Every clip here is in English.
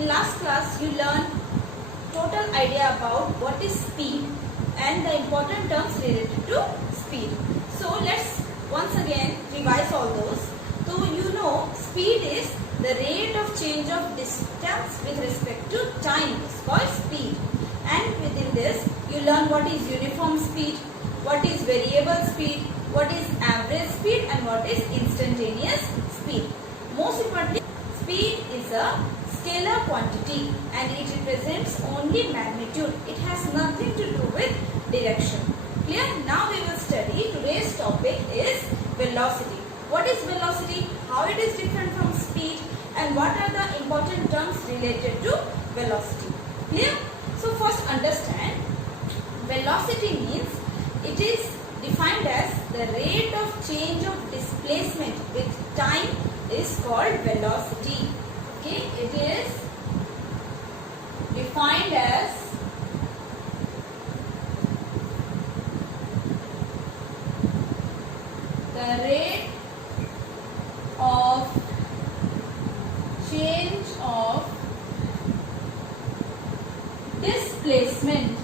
in last class you learned total idea about what is speed and the important terms related to speed. So let's once again revise all those. So you know speed is the rate of change of distance with respect to time is called speed. And within this you learn what is uniform speed, what is variable speed, what is average speed and what is instantaneous speed. Most importantly, speed is a scalar quantity and it represents only magnitude. It has nothing to do with direction. Clear? Now we will study. Today's topic is velocity. What is velocity? How it is different from speed and what are the important terms related to velocity. Clear? So first understand, velocity means it is defined as the rate of change of displacement with time is called velocity. Okay, it is defined as the rate of change of displacement,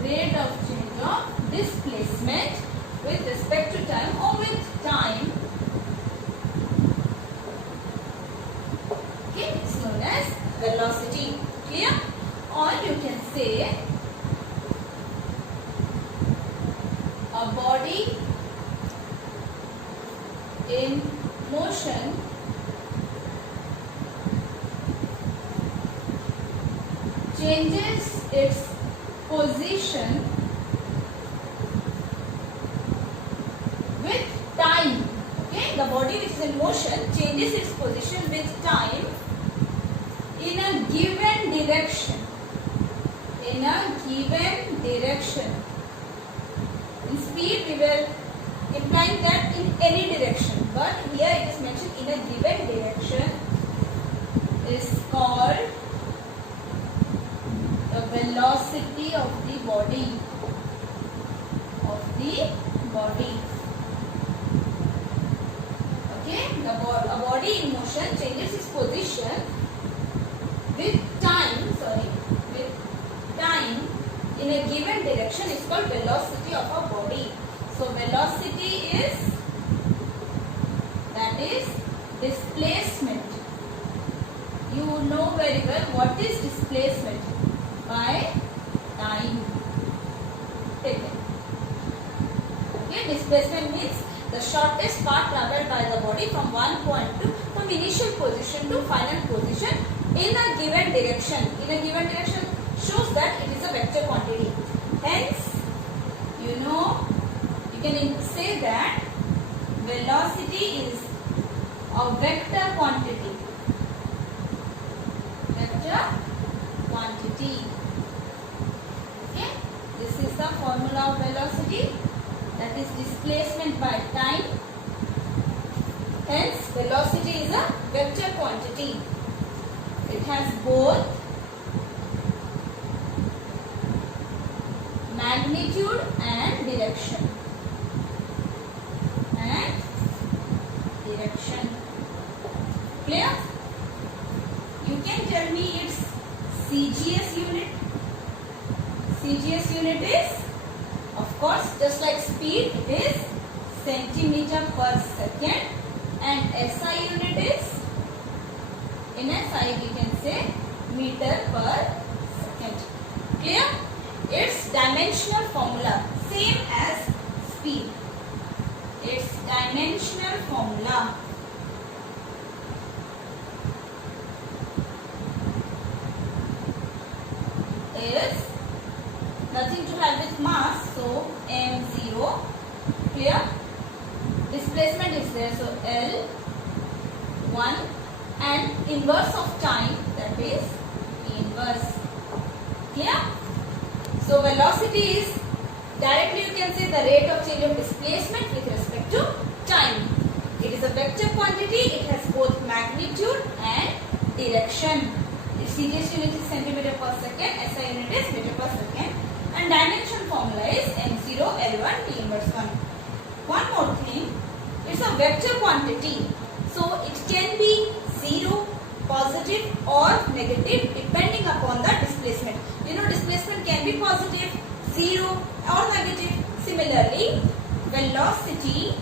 rate of change of displacement with respect to time or with time. Okay, it's known as velocity. Clear? Or you can say a body in motion changes its position with time. Okay, the body which is in motion changes its position with time in a given direction. In a given direction. In speed we were implying that in any direction, but here it is mentioned in a given direction is called the velocity of the body. Okay, a body in motion changes its position with time, in a given direction is called velocity of a body. So velocity is, that is displacement. You know very well what is displacement by time taken. Okay, displacement means the shortest path travelled by the body from one point to from initial position to final position in a given direction. In a given direction shows that it is a vector quantity. Hence, you know, you can say that velocity is a vector quantity. Vector quantity. Okay, this is the formula of velocity, that is displacement by time. Hence, velocity is a vector quantity. It has both magnitude and direction. Clear? You can tell me its CGS unit. CGS unit is, of course, just like speed, it is centimeter per second, and SI unit is, in SI we can say meter per second. Clear? Its dimensional formula same as speed. Its dimensional formula is nothing to have with mass, so m0. Clear? Displacement is there, so L1, and inverse of time, that is inverse. Clear? So velocity is, directly you can say the rate of change of displacement with respect to time. It is a vector quantity, it has both magnitude and direction. Its CGS unit is centimeter per second, SI unit is meter per second, and dimension formula is m0 L1 T inverse 1. One more thing, it's a vector quantity, so it can be 0, or negative depending upon the displacement. You know, displacement can be positive, 0 or negative. Similarly, velocity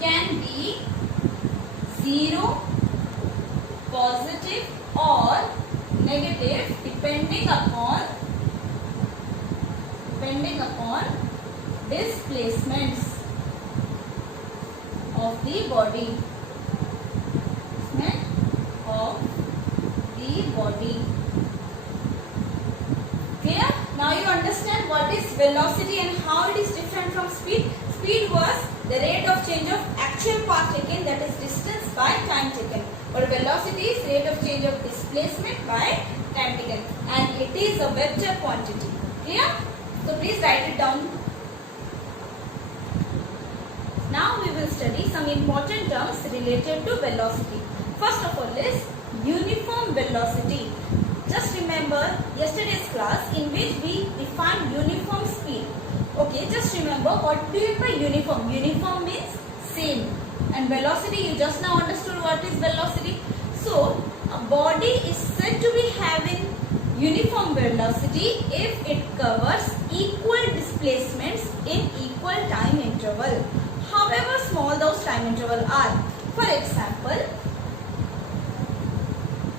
can be 0, positive or negative depending upon displacements of the body. Clear? Now you understand what is velocity and how it is different from speed. Speed was the rate of change of actual path taken, that is distance by time taken. But velocity is rate of change of displacement by time taken, and it is a vector quantity. Clear? So please write it down. Now we will study some important terms related to velocity. First of all is uniform velocity. Just remember yesterday's class in which we defined uniform speed. Okay, just remember what do you mean by uniform. Uniform means same, and velocity, you just now understood what is velocity. So a body is said to be having uniform velocity if it covers equal displacements in equal time interval, however small those time intervals are. For example,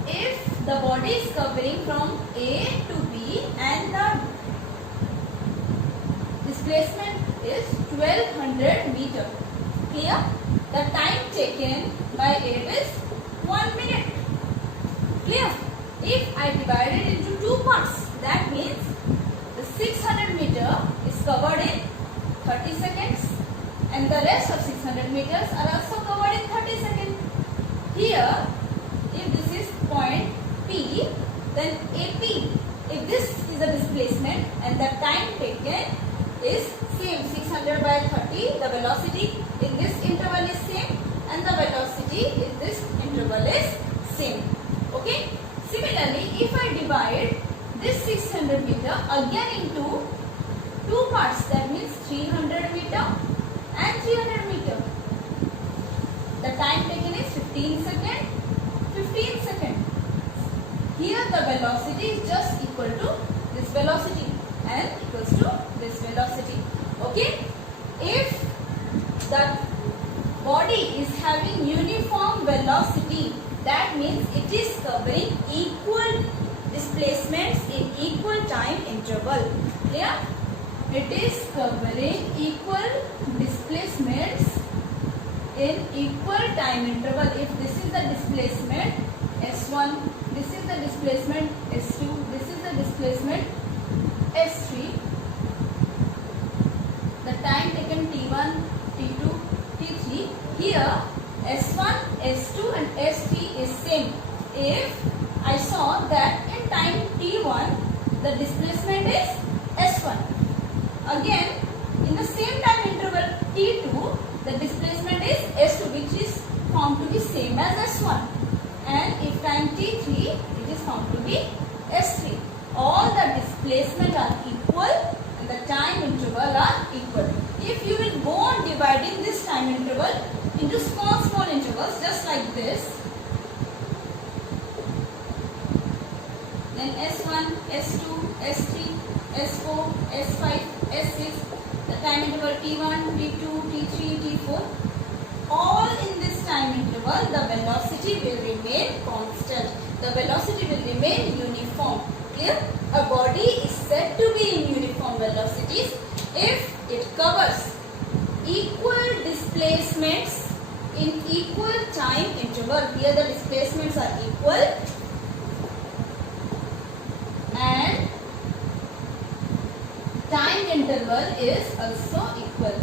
if the body is covering from A to B and the displacement is 1200 meter. Clear? The time taken by A is 1 minute. Clear? If I divide it into two parts, that means the 600 meter is covered in 30 seconds and the rest of 600 meters are also covered in 30 seconds. Here, if this is point P, then AP, if this is a displacement and the time taken is same, 600 by 30, the velocity in this interval is same and the velocity in this interval is same. Okay? Similarly, if I divide this 600 meter again into two parts, that means 300 meter and 300 meter. The time taken is 15 seconds, 15 seconds. Here the velocity is just equal to this velocity and equals to this velocity. Okay? If the body is having uniform velocity, that means it is covering equal displacements in equal time interval. Clear? It is covering equal displacements in equal time interval. If this is the displacement S1, this is the displacement S2, this is the displacement S3, the time taken T1, T2, T3, here S1, S2 and S3 is same. If I saw that in time T1 the displacement is S1, again in the same time interval T2 the displacement is S2, which is found to be same as S1, and if time T3 it is found to be S3. All the displacement are equal and the time interval are equal. If you will go on dividing this time interval into small intervals just like this, then S1, S2, S3, S4, S5, S6, the time interval T1, T2, T3, T4, all in this time interval the velocity will remain constant. The velocity will remain uniform. Clear? A body is said to be in uniform velocities if it covers equal displacements in equal time interval. Here the displacements are equal and time interval is also equal.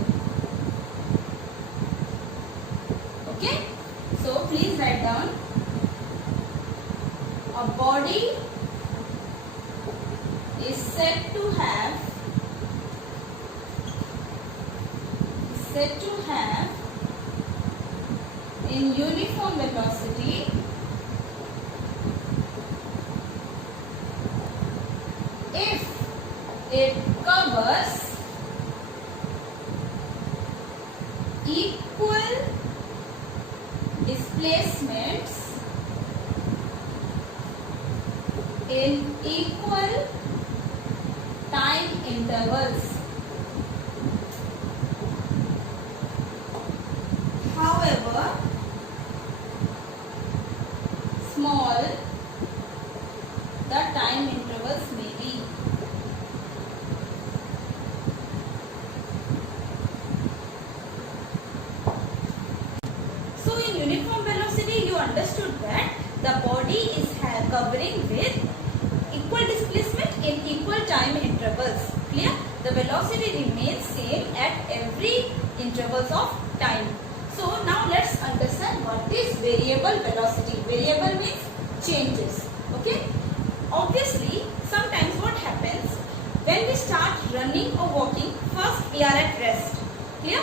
Okay? So please write down, a body is said to have in uniform velocity if it covers equal displacements in equal time intervals. However small the time intervals may be. So in uniform velocity you understood that the body is covering with equal displacement in equal time intervals. Clear? The velocity remains same at every intervals of time. So now let's understand what is variable velocity. Variable means changes. Okay? Obviously, sometimes what happens when we start running or walking, first we are at rest. Clear?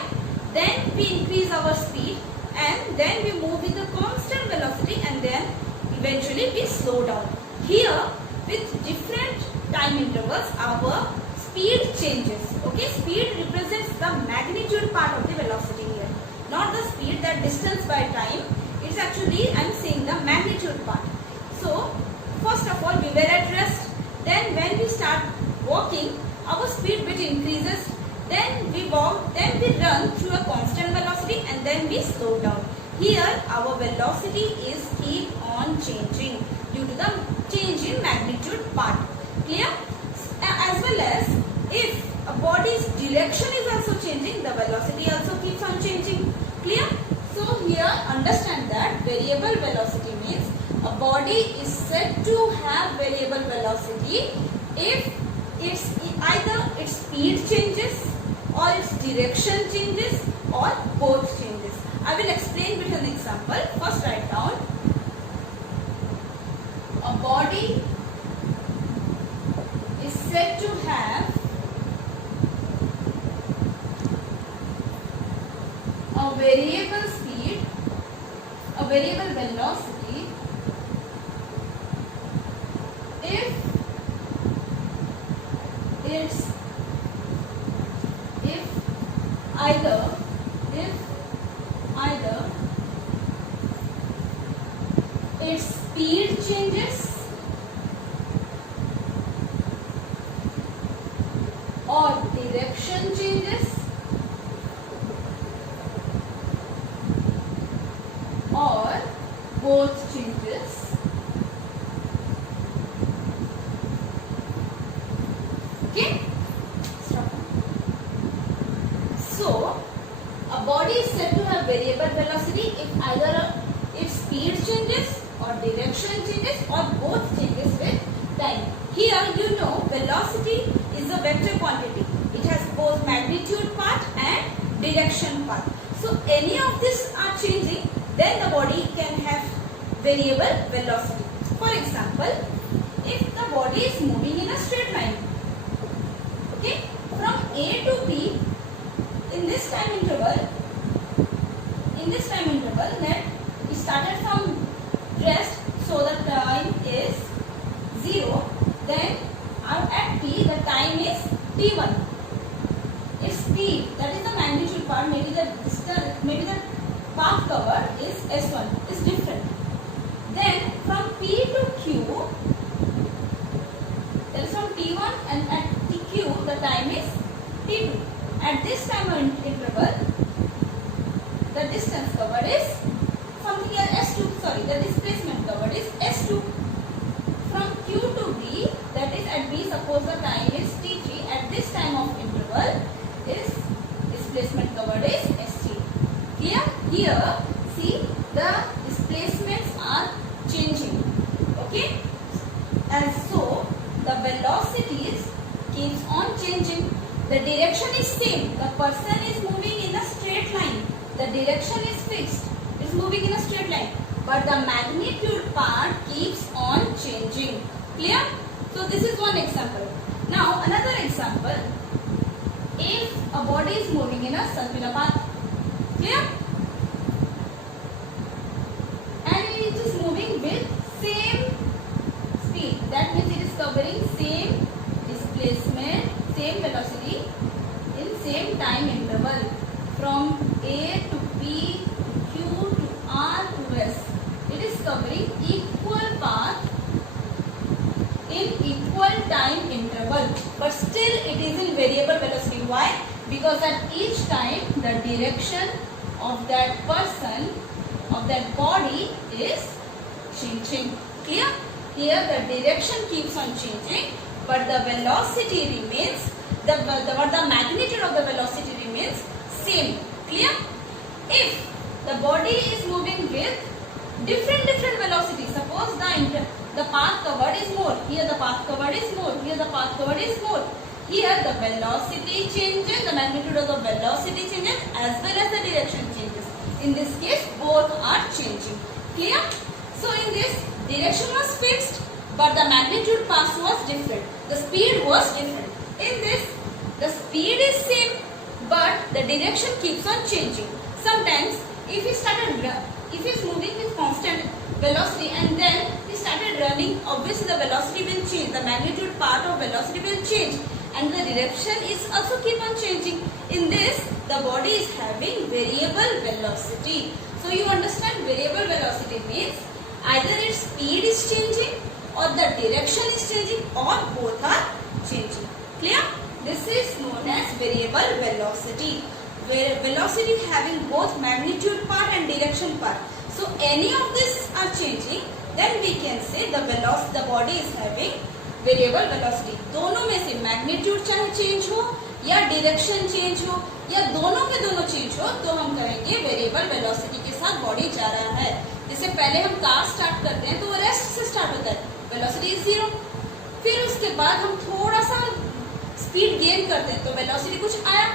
Then we increase our speed and then we move with a constant velocity and then eventually we slow down. Here with different time intervals our speed changes. Okay? Speed represents the magnitude part of the velocity here. Not the speed, that distance by time. It's actually, I am saying the magnitude part. So first of all we were at rest. Then when we start walking our speed bit increases. Then we walk, then we run through a constant velocity and then we slow down. Here our velocity is keep on changing due to the change in magnitude part. Clear? As well as if a body's direction is also changing, the velocity also keeps on changing. Clear? So here understand that variable velocity means a body is said to have variable velocity if it's either its speed changes or its direction changes or both changes. I will explain with an example. First write down. A body is said to have a variable speed, a variable velocity if either its speed changes or direction changes or both changes. Okay? Stop. So, a body is said to have variable velocity if either its speed changes or direction changes or both changes with time. Here you know velocity is a vector quantity. It has both magnitude part and direction part. So any of these are changing, then the body can have variable velocity. For example, if the body is moving in a straight line, okay, from A to B in this time interval, that we started from rest, so the time is 0. Then at P the time is T1. Its speed, that is the magnitude part, maybe the distance, maybe the path covered is S1, is different. Then from P to Q, that is from T1, and at TQ the time is T2. At this time interval, the distance covered is something else, S2, sorry, the displacement covered is S2. From Q to B, that is at B, suppose the time is T3, at this time of interval is displacement covered is S3. Here, see the displacements are changing. Okay? And so, the velocities keeps on changing. The direction is same. The person is moving in a straight line. The direction is fixed. It is moving in a straight line. But the magnitude part keeps on changing. Clear? So this is one example. Now another example. If a body is moving in a circular path. Clear? And it is moving with same speed. That means it is covering same displacement, same velocity in same time interval from A to P to Q to R covering equal path in equal time interval, but still it is in variable velocity. Why? Because at each time the direction of that person, of that body is changing. Clear? Here the direction keeps on changing, but the velocity remains, the magnitude of the velocity remains same. Clear? If the body is moving with different velocities, suppose the path covered is more, here the path covered is more, here the path covered is more, here the velocity changes, the magnitude of the velocity changes as well as the direction changes. In this case both are changing. Clear? So in this, direction was fixed but the magnitude pass was different, the speed was different. In this, the speed is same but the direction keeps on changing. Sometimes if he is moving with constant velocity and then he started running, obviously the velocity will change, the magnitude part of velocity will change and the direction is also keep on changing. In this, the body is having variable velocity. So you understand, variable velocity means either its speed is changing or the direction is changing or both are changing. Clear? This is known as variable velocity, where velocity is having both magnitude part and direction part. So any of these are changing, then we can say the body is having variable velocity. दोनों में से magnitude चाहे change हो या direction change हो या दोनों के दोनों change हो, तो हम कहेंगे variable velocity के साथ body जा रहा है. जैसे पहले हम कार स्टार्ट करते हैं तो वो रेस्ट से स्टार्ट होता है, वेलोसिटी इज 0. फिर उसके बाद हम थोड़ा सा स्पीड गेन करते हैं तो वेलोसिटी कुछ आया.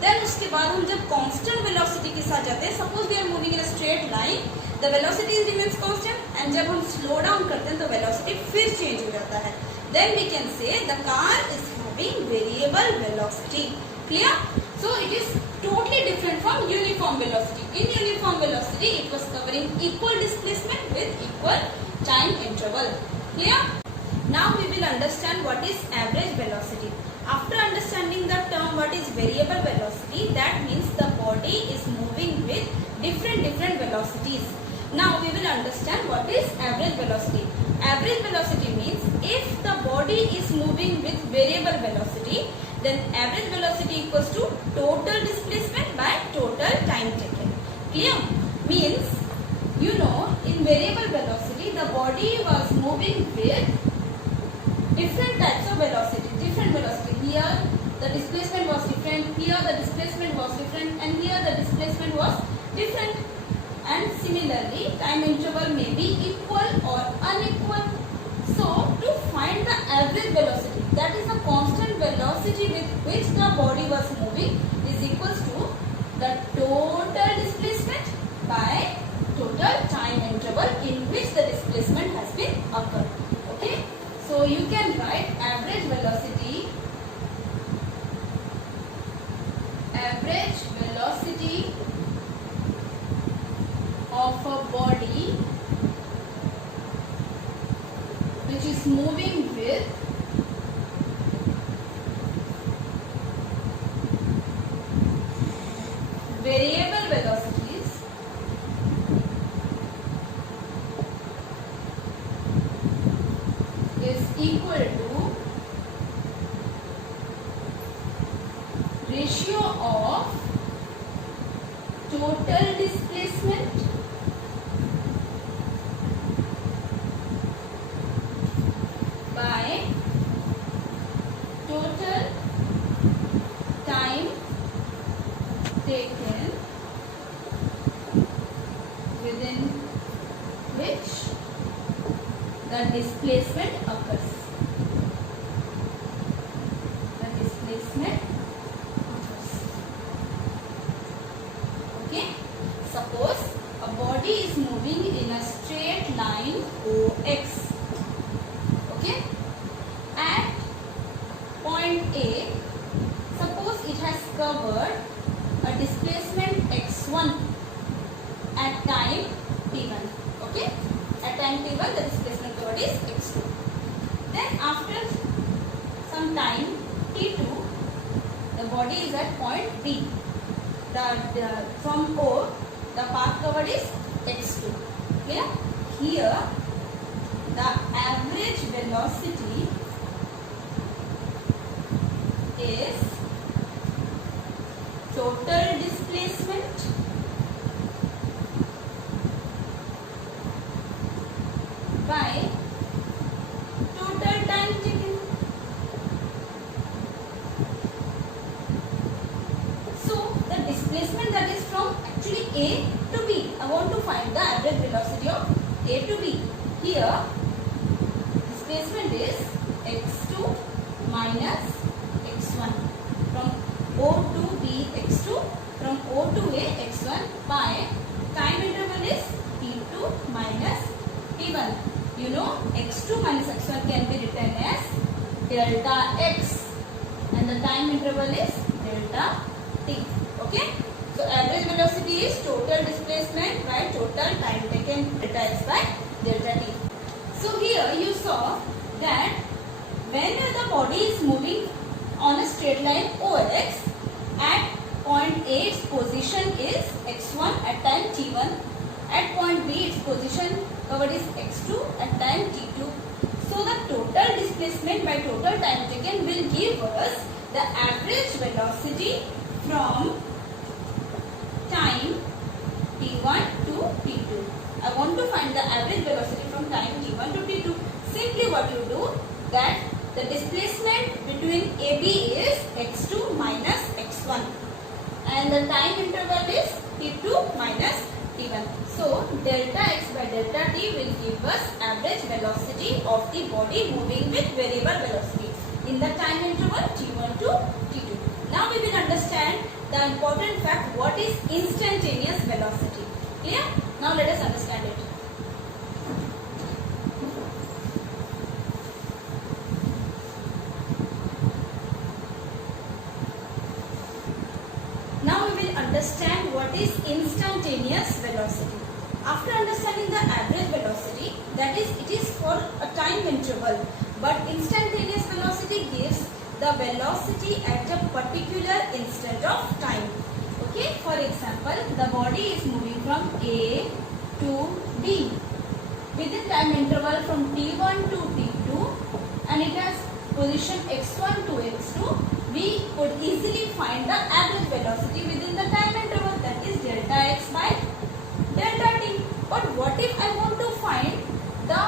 देन उसके बाद हम जब कांस्टेंट वेलोसिटी के साथ जाते हैं, suppose we are moving in a straight line, the velocity remains constant and जब हम स्लो डाउन करते हैं तो वेलोसिटी फिर चेंज हो जाता है. Then we can say the car is having variable velocity. Clear? So it is totally different from uniform velocity. In uniform velocity, it was covering equal displacement with equal time interval. Clear? Now we will understand what is average velocity. After understanding the term what is variable velocity, that means the body is moving with different velocities. Now we will understand what is average velocity. Average velocity means if the body is moving with variable velocity, then average velocity equals to total displacement by total time taken. Clear? Means, you know, in variable velocity, the body was moving with different types of velocity, different velocity. Here the displacement was different, here the displacement was different, and here the displacement was different. And similarly, time interval may be equal or unequal. So, to find the average velocity, that is the constant velocity with which the body was moving, is equals to the total displacement by total time interval in which the displacement has been occurred. Okay? So, you can write average velocity of a body which is moving with variable velocities is equal to ratio of total displacement by total time taken within which the displacement occurs. The displacement occurs. Okay? Suppose a body is moving in a straight line OX. Okay? At point A, suppose it has covered a displacement x1 at time t1. Okay? At time t1 the displacement covered is x2. Then after some time t2, the body is at point B. From O, the path covered is x2. Clear? here the average velocity is total displacement by total time taken. So the displacement that is from actually A to B. I want to find the average velocity of A to B. Here displacement is x2 minus x1 from O to B x2, from O to A x1 by time interval is t2 minus t1. You know x2 minus x1 can be written as delta x and the time interval is delta t. Okay. So average velocity is total displacement by total time taken, delta x by delta t. So here you saw that when the body is moving on a straight line over x, at point A its position is x1 at time t1, at point B its position covered is x2 at time t2. So the total displacement by total time taken will give us the average velocity from time t1 to t2. I want to find the average velocity from time t1 to t2. Simply what you do, that the displacement between AB is x2 minus x1 and the time interval is t2 minus t1. So delta x by delta t will give us average velocity of the body moving with variable velocity in the time interval t1 to t2. Now we will understand the important fact, what is instantaneous velocity. Clear? Now let us understand it. Now we will understand what is instantaneous velocity. After understanding the average velocity, that is, it is for a time interval, but instantaneous velocity gives the velocity at a particular instant of time. Okay, for example, the body is moving from A to B within time interval from t1 to t2 and it has position x1 to x2. We could easily find the average velocity within the time interval, that is delta x by delta t. But what if I want to find the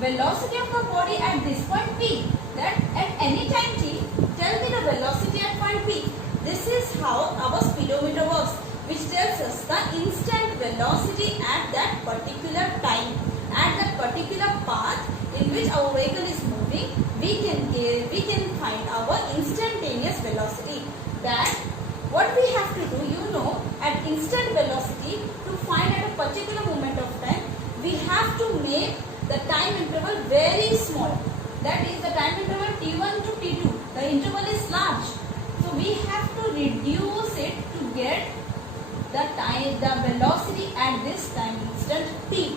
velocity of the body at this point P, that at any time t, tell me the velocity at point P. This is how our speedometer works, which tells us the instant velocity at that particular time, at that particular path in which our vehicle is moving. We can find our instantaneous velocity. That what we have to do, you know, at instant velocity, to find at a particular moment of time, we have to make the time interval very small. That is the time interval t1 to t2. The interval is large. So we have to reduce it to get the velocity at this time instant t.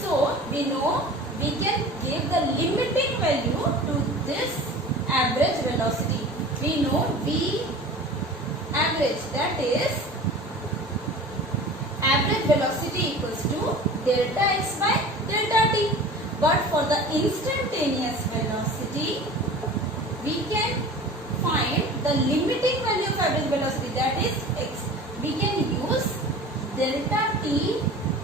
So we know we can give the limiting value to this average velocity. We know V average, that is average velocity equals to delta x by delta t. But for the instantaneous velocity, we can find the limiting value of average velocity, that is x. We can use delta t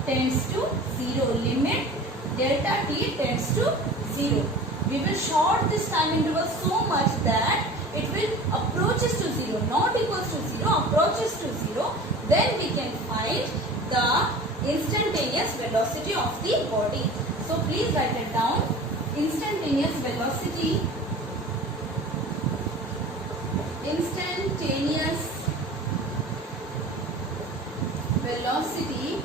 tends to 0, limit delta t tends to 0. We will short this time interval so much that it will approaches to 0, not equals to 0, approaches to 0. Then we can find the instantaneous velocity of the body. So please write it down. Instantaneous velocity. Instantaneous velocity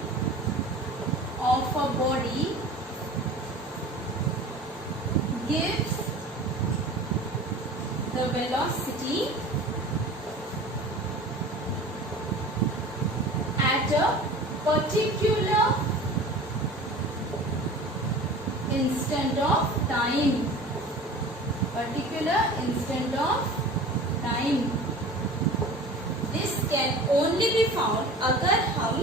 of a body gives the velocity at a particular instant of time. Particular instant of time. This can only be found अगर हम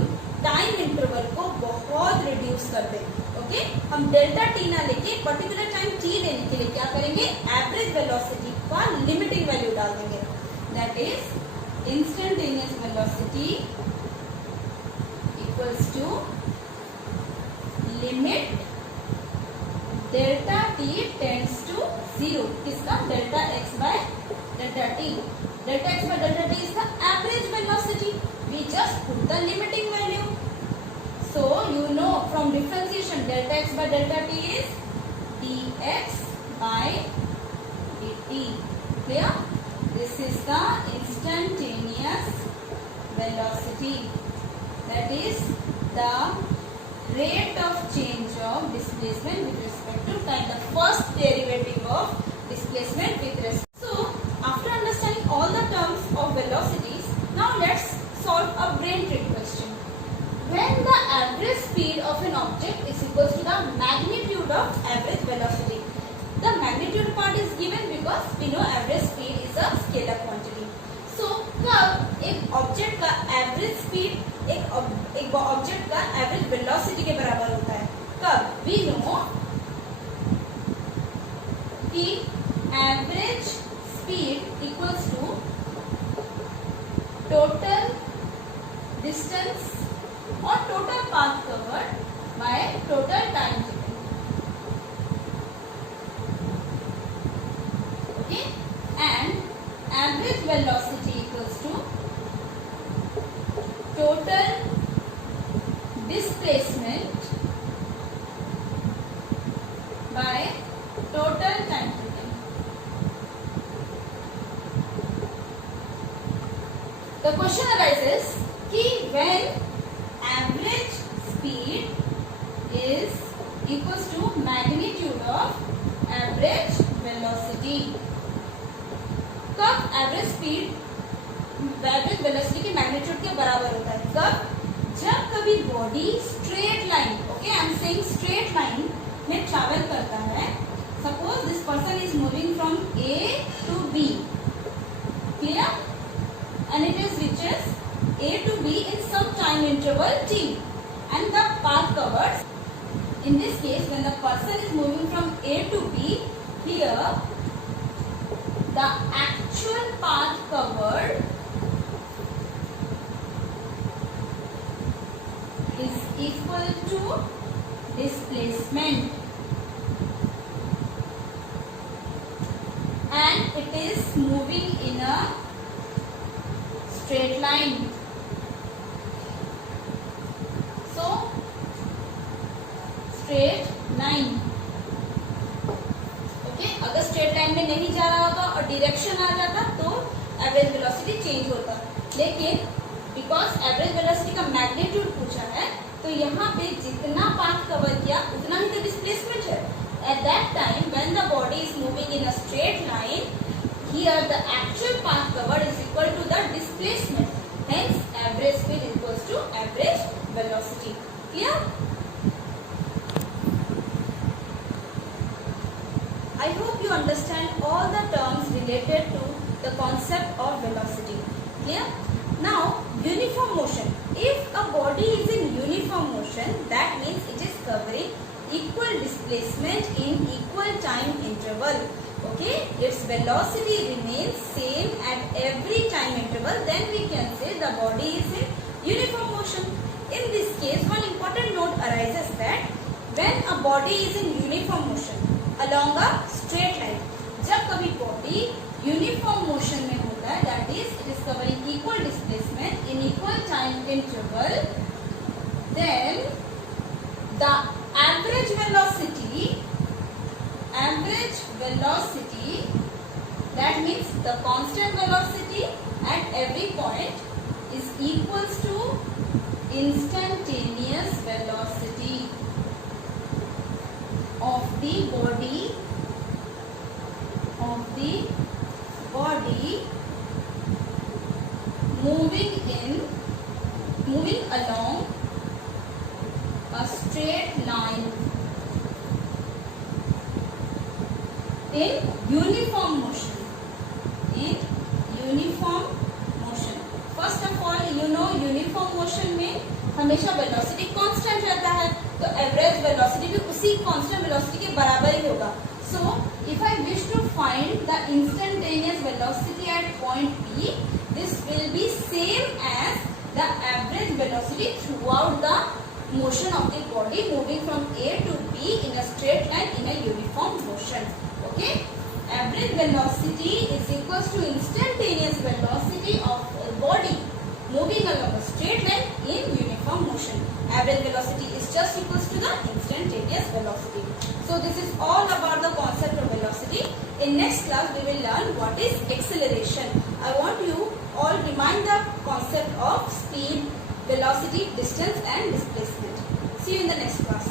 time interval को बहुत reduce कर दें. Okay, okay, हम delta T ना लेके particular time T लेने के लिए क्या करेंगे, एवरेज वेलोसिटी का लिमिटिंग वैल्यू डाल देंगे, that is instantaneous velocity equals to limit delta t tends to 0, किसका, delta x by delta t. Delta x by delta t is the average velocity. We just put the limiting value. So you know from differentiation delta x by delta t is dx by dt. Clear? This is the instantaneous velocity. That is the rate of change of displacement with respect to time. The first derivative of displacement with respect. After understanding all the terms of velocities, now let's solve a brain trick question. When the average speed of an object is equal to the magnitude of average velocity. The magnitude part is given because we know average speed is a scalar quantity. So कब एक object का average speed एक object का average velocity के बराबर होता है, कब, we know कि average speed equals to total distance or total path covered by total time taken. Okay, and average velocity equals to total displacement by total time taken. The question arises कि when average speed is equals to magnitude of average velocity, कब average speed average velocity की magnitude के बराबर होता है, कब, जब कभी body straight line, okay, I am saying straight line में travel करता है. Suppose this person is moving from A to B, clear? And it is reaches A to B in some time interval t, and the path covered. In this case, when the person is moving from A to B, here the actual path covered is equal to displacement, and it is moving in a straight line. So straight line, okay, अगर straight line में नहीं जा रहा होता और direction आ जाता तो average velocity change होता, लेकिन because average velocity का magnitude पूछा है तो यहाँ पे जितना path cover किया उतना ही तो displacement है. At that time when the body is moving in a straight line, here the actual path covered is equal to the displacement. Hence average speed is equals to average velocity. Clear? I hope you understand all the terms related to the concept of velocity. Clear? Now uniform motion. If a body is in uniform motion, that means it is covering equal displacement in equal time interval. Okay, its velocity remains same at every time interval, then we can say the body is in uniform motion. In this case, one important note arises that when a body is in uniform motion along a straight line, जब कभी body uniform motion में होता है, that is it is covering equal displacement in equal time interval, then the average velocity, that means the constant velocity at every point is equals to instantaneous velocity of the body moving along a straight line in uniform motion. First of all, you know uniform motion में हम हमेशा velocity constant रहता है, तो average velocity भी उसी constant velocity के बराबर ही होगा. So if I wish to find the instantaneous velocity at point P, this will be same as the average velocity throughout the motion of the body moving from A to B in a straight line in a uniform motion. Okay, average velocity is equals to instantaneous velocity of a body moving along a straight line in uniform motion. Average velocity is just equals to the instantaneous velocity. So this is all about the concept of velocity. In next class we will learn what is acceleration. I want you all remind the concept of speed, velocity, distance and displacement. See you in the next class.